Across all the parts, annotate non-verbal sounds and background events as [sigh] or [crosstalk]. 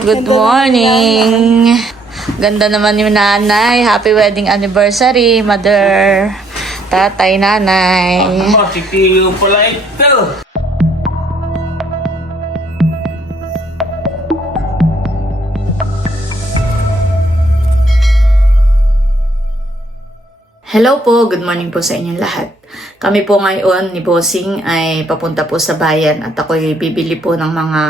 Good morning. Ganda naman yung nanay. Happy wedding anniversary, mother. Tatay, nanay. Matitiyo pala ito. Hello po, good morning po sa inyong lahat. Kami po ngayon ni Bossing ay papunta po sa bayan at ako'y bibili po ng mga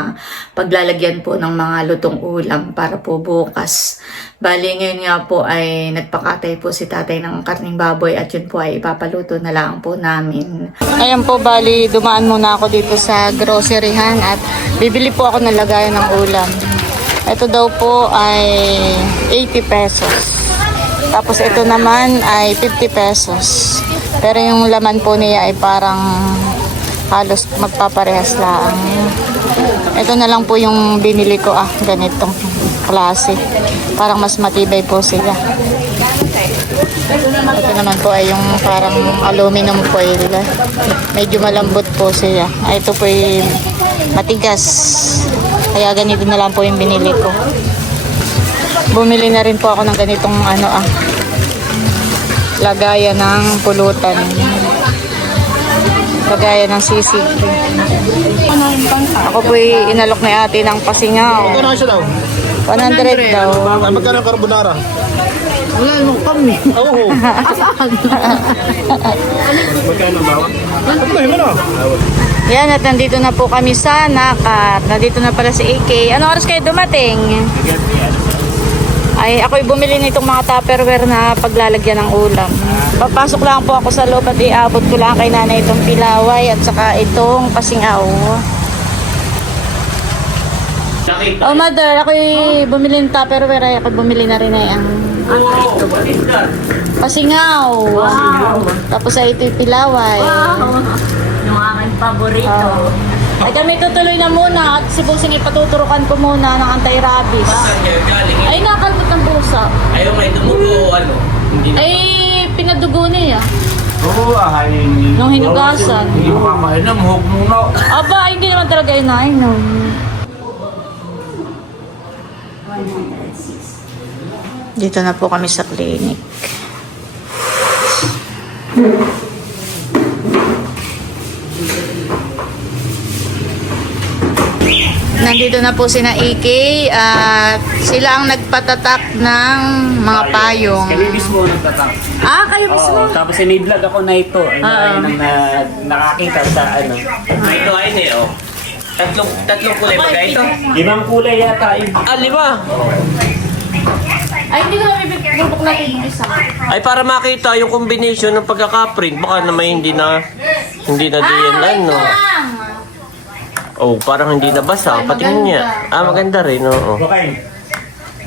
paglalagyan po ng mga lutong ulam para po bukas. Bali ngayon nga po ay nagpakatay po si tatay ng karning baboy at yun po ay ipapaluto na lang po namin. Ayan po, bali dumaan muna ako dito sa groceryhan at bibili po ako ng lagayan ng ulam. Ito daw po ay 80 pesos. Tapos ito naman ay 50 pesos. Pero yung laman po niya ay parang halos magpaparehas lang. Ito na lang po yung binili ko ah, ganitong klase. Parang mas matibay po sila. Ito naman po ay yung parang aluminum foil. Medyo malambot po siya. Ah, Ito po ay matigas. Kaya ganito na lang po yung binili ko. Bumili na rin po ako ng ganitong ano ah lagayan ng pulutan. Lagayan ng sisig. Ako po inalok ni ate ng pasingaw. Magkano siya daw? 100 daw. Ay, magkano ang carbonara? Wala nung kami. Oo. [laughs] magkano ba? Pagkain mo na. Yan at nandito na po kami sa Nakat. Nandito na pala si AK. Ano oras kayo dumating? Ay, ako'y bumili nitong mga tupperware na paglalagyan ng ulam. Papasok lang po ako sa loob at iabot ko lang kay nanay itong pilaway at saka itong pasingaw. Oh, mother, ako'y bumili ng tupperware. Ay, ako'y bumili na rin ay ang Oo, what is that? pasingaw. Tapos ay ito'y pilaway. Yung aking paborito. Ay, kami tutuloy na muna at si Busing ipatuturukan ko muna ng anti-rabies. Saan kayo galing? Ay, nakalpot ng pusa. Ayaw may dumugo o ano? Hindi na. Ay, pinadugo niya. Oo, ay. Nung hinugasan. Hindi mo kakainom, hug muna. Aba, ay, hindi naman talaga inainom. Dito na po kami sa clinic. Nandito na po si na EK at sila ang nagpatatak ng mga payong. Kami mismo nagtatak. Ah, kayo mismo? Oo, tapos ini-vlog ako na ito. Ay, Ah. uh nang na, nakakita sa ano. May ito ay eh, oh. Tatlong, tatlong kulay ba ito? Limang kulay yata yun. Ah, lima. Ay, hindi ko na bibigyan natin yung isa. Ay, para makita yung combination ng pagkakaprint. Baka naman hindi na, hindi na diyan wait ano. lang. Oh, parang hindi na basa. Ay, Patingin niya. Ah, maganda rin, oo. Okay.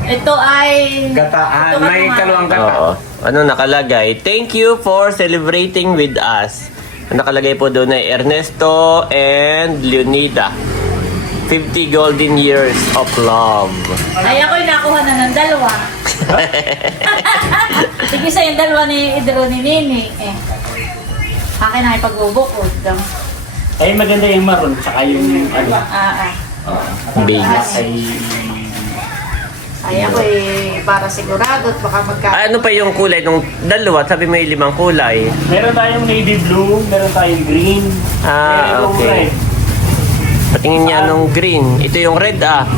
Ito ay... Gataan. Ito May katuma. kalawang gata. Oo. Ano nakalagay? Thank you for celebrating with us. Ang Nakalagay po doon ay Ernesto and Leonida. 50 golden years of love. Ay, ako'y nakuha na ng dalawa. [laughs] Sige sa yung dalawa ni Idro ni Nini. Eh. Akin na ipagbubukod. Ay, maganda yung maroon. Tsaka yung ano. Ah, ah. Beans. Ay, Ay, ako'y para sigurado at baka magka... Ah, ano pa yung kulay nung dalawa? Sabi mo yung limang kulay. meron tayong navy blue, meron tayong green. Ah, meron okay. red. Patingin niya nung green. Ito yung red ah.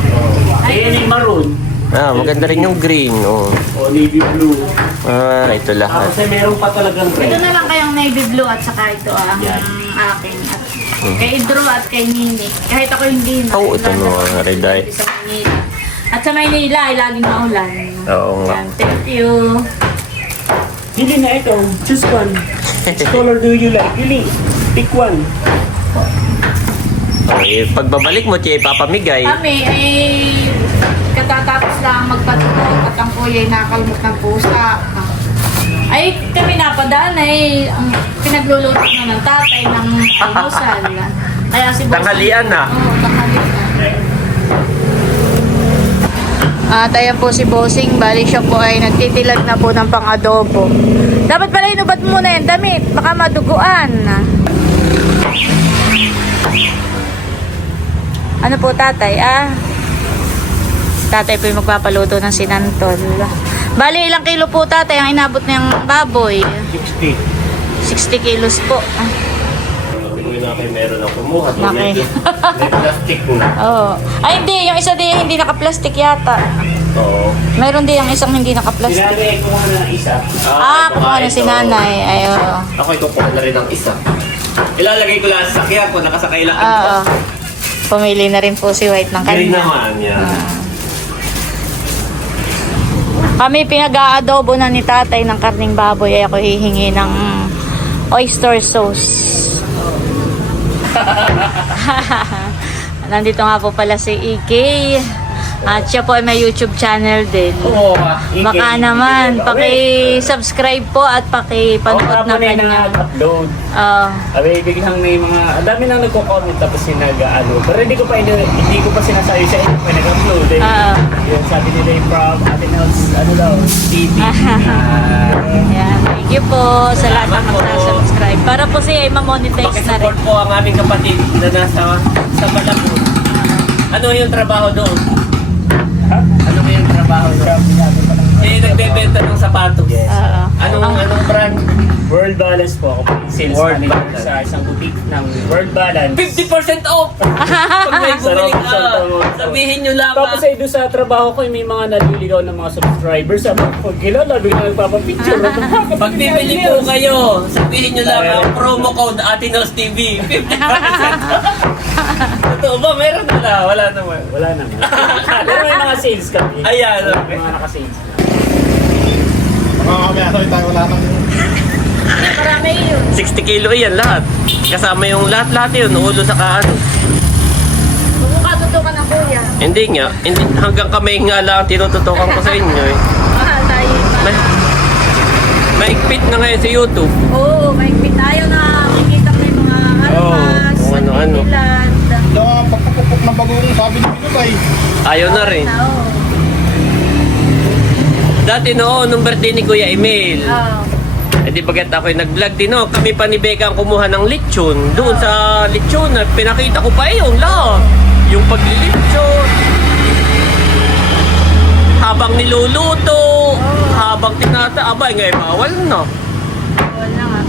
Ayan yung maroon. Ah, maganda rin yung green. Oh. O navy blue. Ah, ito lahat. Tapos ay meron pa talagang Ito red. na lang kayong navy blue at saka ito ang Yan. akin. At kay Idro at kay Nini. Kahit ako hindi na. Oh, ito Lalo no, sa- red eye. Sa Manila. At sa Maynila ay laging maulan. Oo nga. Yan, thank you. Hindi na ito. Choose one. Which color do you like? Pili. Pick one. Okay, pagbabalik mo, Che, papamigay. Kami ay katatapos lang magpatuto at ang kuya ay nakalmot ng pusa. Ay kami napadaan ay ang pinagluluto na ng tatay ng almusal. Kaya si Boss- Tanghalian na. Oo, tanghalian. At ayan po si Bossing, bali siya po ay nagtitilag na po ng pang-adobo. Dapat pala inubat muna yung damit, baka maduguan. Ano po tatay, ah? Tatay po yung magpapaluto ng sinantol. Bali, ilang kilo po tatay ang inabot ng baboy? 60. 60 kilos po. Hindi na kayo meron ako kumuha. So, medyo [laughs] may plastic na. Oo. Ay, hindi. Yung isa din hindi naka-plastic yata. Oo. Mayroon din yung isang hindi naka-plastic. Sinanay ko nga ng isa. Ah, baka kumuha na si ito. nanay. Ay, oo. Ako ikukuha na rin ang isa. Ilalagay ko lang sa sakyan ko, nakasakay lang. Oo. Pumili na rin po si White ng Green kanya. naman yan. Kami pinag-aadobo na ni tatay ng karning baboy ay ako hihingi ng oyster sauce. [laughs] [laughs] Nandito nga po pala si EK. At siya po ay may YouTube channel din. Oo. Baka naman, paki-subscribe po at paki-panood ng kanya. upload Ah, Abi, biglang may mga, ang dami nang nagko-comment tapos sinaga-ano. Pero hindi ko pa, hindi, hindi ko pa sinasabi sa inyo, may nag-upload eh. Ah. Yun, sabi nila yung from Ateneos, ano daw, TV. Ah. [laughs] Ayan, thank you po sa lahat ng magsasubscribe. Para po siya ay ma-monetize na rin. Pakisupport po ang aming kapatid na nasa sa Malabo. Ano yung trabaho doon? Ano yung trabaho doon? Eh, nagbebenta ng sapatos. Yes. Oo. Anong, anong brand? World Balance po. Ako sales World manager Balance. sa isang boutique ng World Balance. 50% off! [laughs] Pag may bumili ka, Sarap, sabihin nyo lang. Tapos ay doon sa trabaho ko, may mga naliligaw ng mga subscribers. Sabi ko, pag kilala, bigla nagpapapicture. Pag bibili po kayo, sabihin nyo lang ang promo code Atinos TV. 50%. [laughs] [laughs] Totoo ba? Meron na na. Wala naman. Wala naman. Pero may mga sales kami. Ayan. May mga naka-sales. Mga kami ano tayo wala nang 60 kilo yan lahat. Kasama yung lahat-lahat yun. Ulo sa kaano. Bumukatuto ka na kuya. Hindi nga. Hindi, hanggang kamay nga lang tinututukan ko sa inyo eh. Mahal tayo. May, maigpit na ngayon sa YouTube. Oo, may tayo na makikita ko yung mga alpas, kung ano-ano. Disneyland. yung pagpupupok ng bagong sabi ni Pinutay. Ayaw na rin. Oo. Dati noon, nung birthday ni Kuya Emil. Oo. Eh di bagat ako nag-vlog din no, kami pa ni Becca ang kumuha ng lechon. Doon sa lechon, at pinakita ko pa yung lahat. Yung paglilechon. Habang niluluto, habang tinata, abay ngayon bawal na. Wala nga.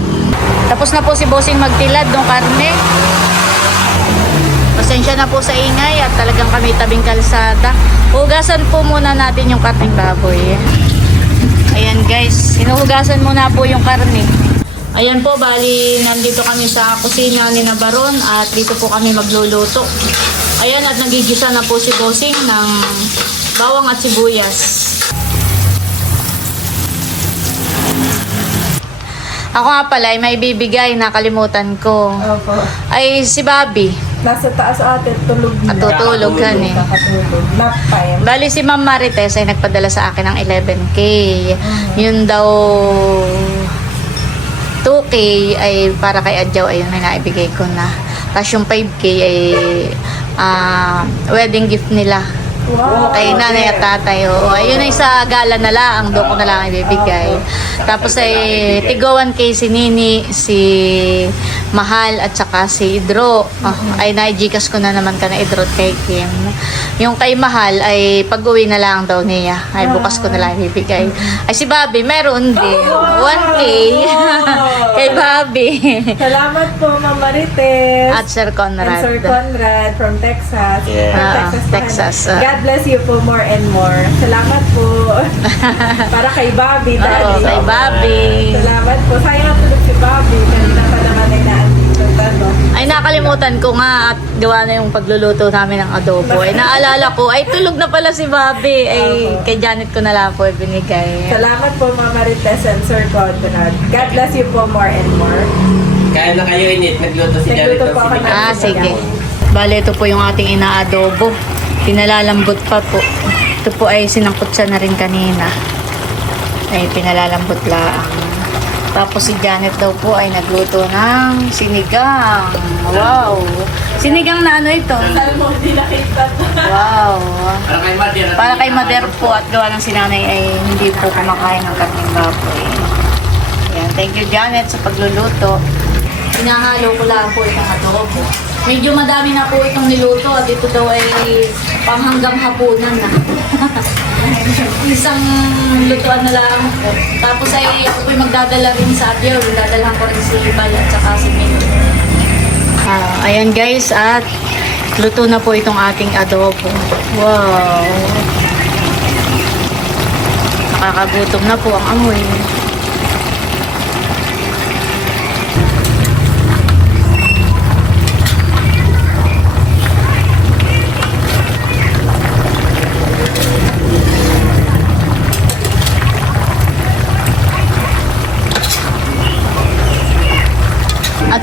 Tapos na po si Bossing magtilad ng karne. Pasensya na po sa ingay at talagang kami tabing kalsada. Hugasan po muna natin yung karning baboy. Ayan guys, hinuhugasan muna po yung karne. Ayan po, bali nandito kami sa kusina ni Nabaron at dito po kami magluluto. Ayan at nagigisa na po si Bossing ng bawang at sibuyas. Ako nga pala ay may bibigay, nakalimutan ko. Opo. Ay si Bobby, Nasa taas ate, tulog na. at tutulog ka eh. Kakatulog. Nap time. Bali si Ma'am Marites ay nagpadala sa akin ng 11k. Yun daw 2k ay para kay Adjaw ayun may naibigay ko na. Tapos yung 5k ay ah, wedding gift nila. Wow. Kay nanay at tatay. Oo, ayun ay sa gala na lang. Doon ko na lang ibibigay. Tapos ay tigawan kay si Nini, si Mahal at saka si Idro. Ah, ay naijikas ko na naman ka na Idro kay Kim. Yung kay Mahal ay pag-uwi na lang daw niya. Ay bukas ko na lang ibibigay. Ay si Bobby meron din. 1K. [laughs] kay Bobby. Salamat po, Ma'am Marites. at Sir and Conrad. Sir Conrad from Texas. Yeah. From Ah, Texas. Texas, pa. God bless you po more and more. Salamat po. [laughs] Para kay Bobby, Oo, Daddy. kay Bobby. Salamat po. Sayang natulog si Bobby. Kanina pa naman ay naandito. Ano? Ay nakalimutan ko nga at gawa na yung pagluluto namin ng adobo. Ay naalala ko, ay tulog na pala si Bobby. Ay kay Janet ko na lang po binigay. Salamat po, Ma'am Marites and Sir Conrad. God bless you po more and more. Kaya na kayo init, nagluto si Janet Nagluto po ako ng- Ah, sige. Bale, ito po yung ating inaadobo. Pinalalambot pa po. Ito po ay sinangkot siya na rin kanina. Ay, pinalalambot lang. Tapos si Janet daw po ay nagluto ng sinigang. Wow! Sinigang na ano ito? Alam mo, hindi nakita. Para Wow! kay. Para kay Mader po at gawa ng sinanay ay hindi po kumakain ng karning baboy. Ayan, thank you Janet sa pagluluto. Hinahalo ko lang po itong adobo. Medyo madami na po itong niluto at ito daw ay panghanggang hapunan na. [laughs] Isang lutuan na lang po. Tapos ay ako po'y magdadala rin sa Abyaw. Dadalhan ko rin si Bal at saka si Milo. Ah, ayan guys at luto na po itong ating adobo. Wow! Nakakagutom na po ang amoy.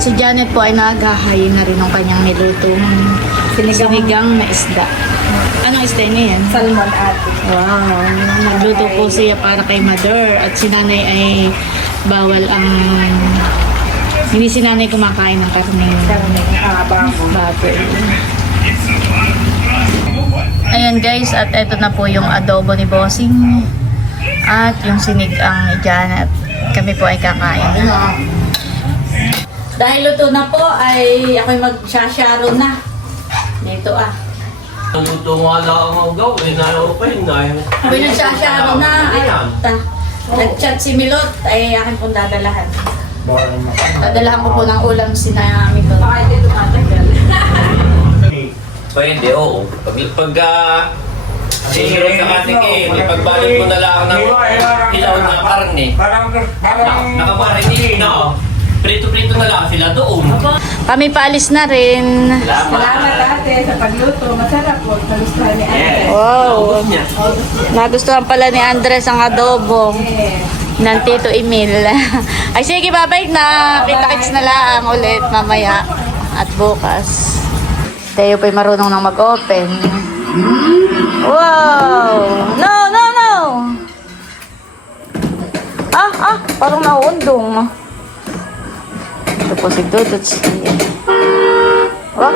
At si Janet po ay naghahayin na rin ng kanyang nilutong sinigang na isda. Anong isda niya yan? Salmon ate. Wow. Nagluto po siya para kay mother at si nanay ay bawal ang hindi si nanay kumakain ng karne. Karne. Ah. Ayan guys, at eto na po yung adobo ni Bossing at yung sinigang ni Janet. Kami po ay kakain. Dahil luto na po, ay ako'y magsasyaro na. Nito ah. Naguto nga lang ang gawin. Ayaw pa yun. Ayaw. Ako'y nagsasyaro na. At ah, nag-chat si Milot, ay akin pong dadalahan. Dadalahan ko po ng ulam si na Milot. Bakit ito matagal? Pwede, oo. Pag, pag uh, sinirot ka kasi eh, ipagbalot mo na lang ng ilaw na karne. Parang, Na, nakaparinig, no? Prito-prito na lang sila doon. Kami paalis na rin. Salamat ate sa pagluto. Masarap po. Nagustuhan ni ate. Yes. Wow. Naubos niya. Nagustuhan pala ni Andres ang adobo Yes. ng Tito Emil. [laughs] Ay sige, babay na. Kita-kits na lang ulit mamaya at bukas. Tayo pa'y marunong nang mag-open. Wow! No, no, no! Ah, ah, parang nauundong. Ito po si Dudut siya. Oh.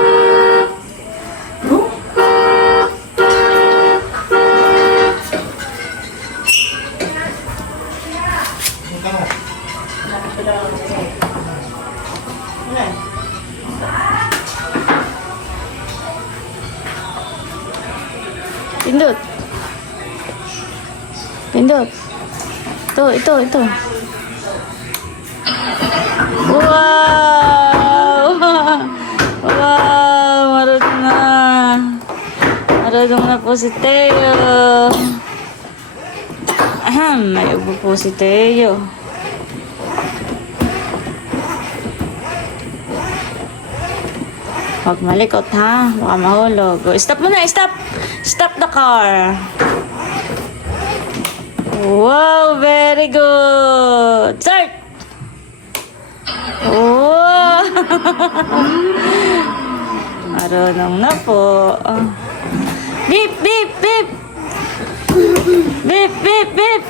Pindot. Pindot. Ito, ito, ito. Marunong na po si Teo. Ahem, may ubo po si Teo. Huwag malikot ha, baka mahulog. O, Stop mo na, stop! Stop the car! Wow, very good! Start! Wow! [laughs] Marunong na po. Beep, beep, beep! Beep, beep, beep!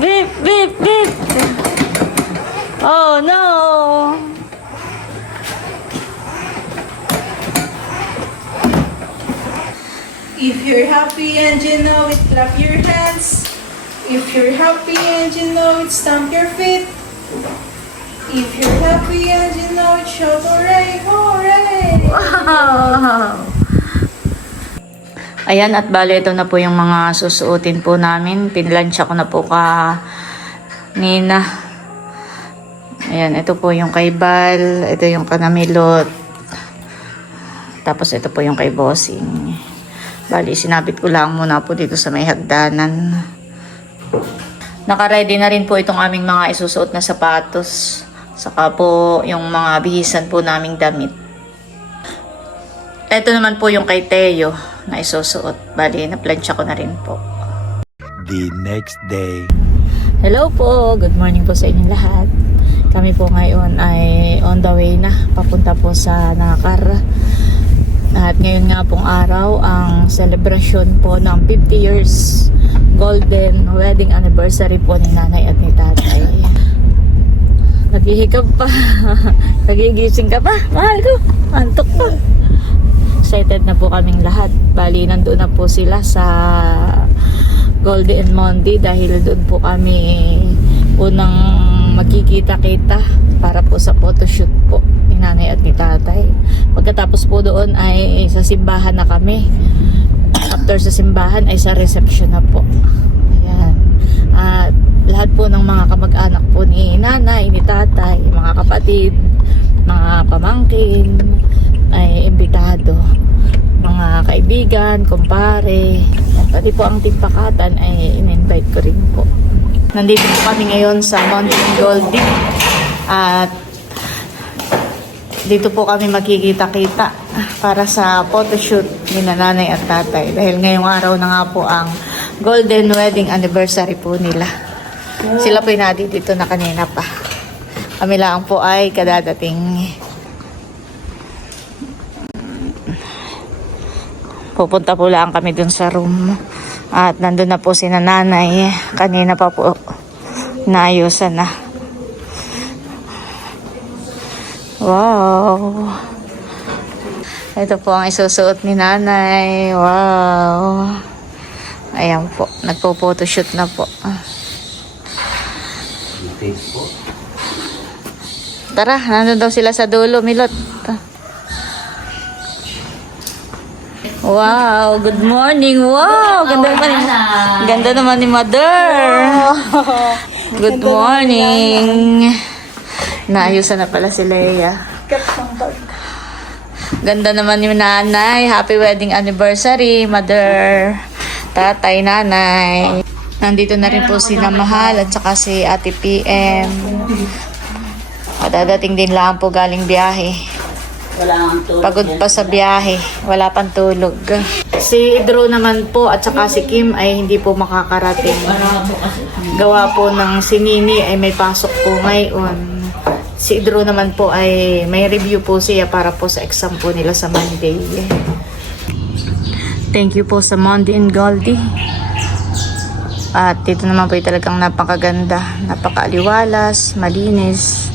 Beep, beep, beep! Oh no! If you're happy and you know it, clap your hands. If you're happy and you know it, stamp your feet. If you're happy and you know it, shout hooray, hooray! Wow! Ayan, at bale, ito na po yung mga susuotin po namin. Pinlansya ko na po ka Nina. Ayan, ito po yung kay Bal. Ito yung kanamilot. Tapos ito po yung kay Bossing. Bali, sinabit ko lang muna po dito sa may hagdanan. Nakaready na rin po itong aming mga isusuot na sapatos. Saka po yung mga bihisan po naming damit. Ito naman po yung kay Teo na isusuot. Bali, na-plancha ko na rin po. the next day. Hello po! Good morning po sa inyong lahat. Kami po ngayon ay on the way na papunta po sa Nakar. At ngayon nga pong araw ang celebration po ng 50 years golden wedding anniversary po ni nanay at ni tatay. Naghihikab pa. [laughs] Nagigising ka pa. Mahal ko. Antok pa. Excited na po kaming lahat. Bali, nandun na po sila sa Golden Monday dahil doon po kami unang magkikita-kita para po sa photoshoot po ni nanay at ni tatay. Pagkatapos po doon ay sa simbahan na kami. [clears throat] After sa simbahan ay sa reception na po. Ayan. At lahat po ng mga kamag-anak po ni nanay, ni tatay, mga kapatid, mga pamangkin ay imbitado. Mga kaibigan, kumpare, pati po ang timpakatan ay in-invite ko rin po. Nandito po kami ngayon sa Mountain Goldie at dito po kami magkikita-kita para sa photoshoot ni nanay at tatay dahil ngayong araw na nga po ang golden wedding anniversary po nila. Sila po yung dito na kanina pa. Kami lang po ay kadadating. Pupunta po lang kami dun sa room. At nandun na po si nanay. Kanina pa po naayusan na. Wow. Ito po ang isusuot ni nanay. Wow. Ayan po. Nagpo-photoshoot na po. Tara, nandun daw sila sa dulo, Milot. Wow, good morning. Wow, ganda naman. Ganda naman ni Mother. Good morning. Naayusan na pala si Leia. Ganda naman ni nanay. Happy wedding anniversary, mother, tatay, nanay. Nandito na rin po si Namahal at saka si Ate PM. Madadating din lang po galing biyahe. Wala ang tulog. Pagod pa sa biyahe. Wala pang tulog. Si Idro naman po at saka si Kim ay hindi po makakarating. Gawa po ng si Nini ay may pasok po ngayon. Si Idro naman po ay may review po siya para po sa exam po nila sa Monday. Thank you po sa Monday and Goldie. At dito naman po ay talagang napakaganda, napakaaliwalas, malinis.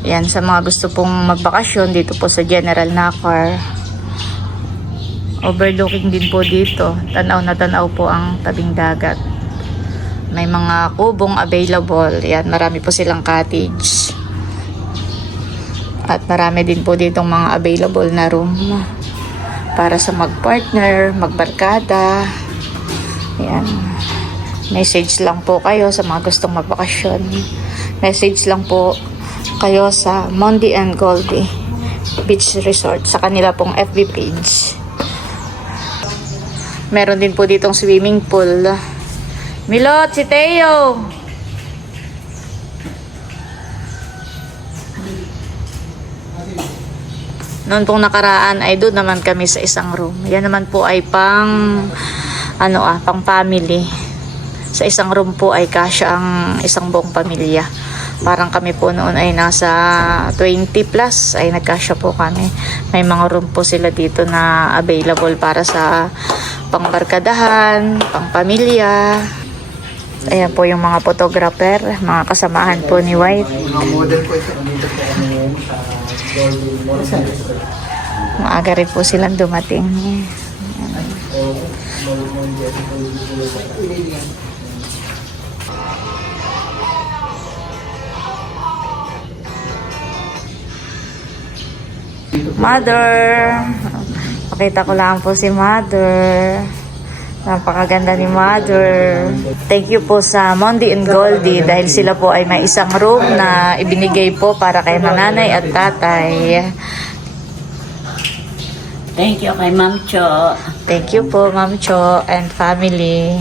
Yan, sa mga gusto pong magbakasyon dito po sa General Nakar. Overlooking din po dito. Tanaw na tanaw po ang tabing dagat. May mga kubong available. Yan, marami po silang cottage. At marami din po ditong mga available na room para sa magpartner, magbarkada. Yan. Message lang po kayo sa mga gustong magbakasyon. Message lang po kayo sa Mondi and Goldie Beach Resort sa kanila pong FB page. Meron din po ditong swimming pool. Milot, si Teo! Noon pong nakaraan ay doon naman kami sa isang room. Yan naman po ay pang ano ah, pang family. Sa isang room po ay kasya ang isang buong pamilya. Parang kami po noon ay nasa 20 plus ay nagkasya po kami. May mga room po sila dito na available para sa pangbarkadahan, pang pamilya. Ayan po yung mga photographer, mga kasamahan po ni White. Maaga rin po silang dumating. Mother! Pakita ko lang po si Mother. Napakaganda ni Mother. Thank you po sa Mondi and Goldie dahil sila po ay may isang room na ibinigay po para kay nanay at tatay. Thank you kay Ma'am Cho. Thank you po, Ma'am Cho and family.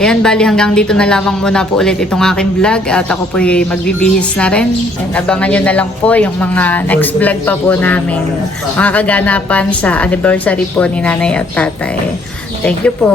Ayan, bali hanggang dito na lamang muna po ulit itong aking vlog at ako po magbibihis na rin. And abangan nyo na lang po yung mga next vlog pa po namin. Mga kaganapan sa anniversary po ni nanay at tatay. Thank you po.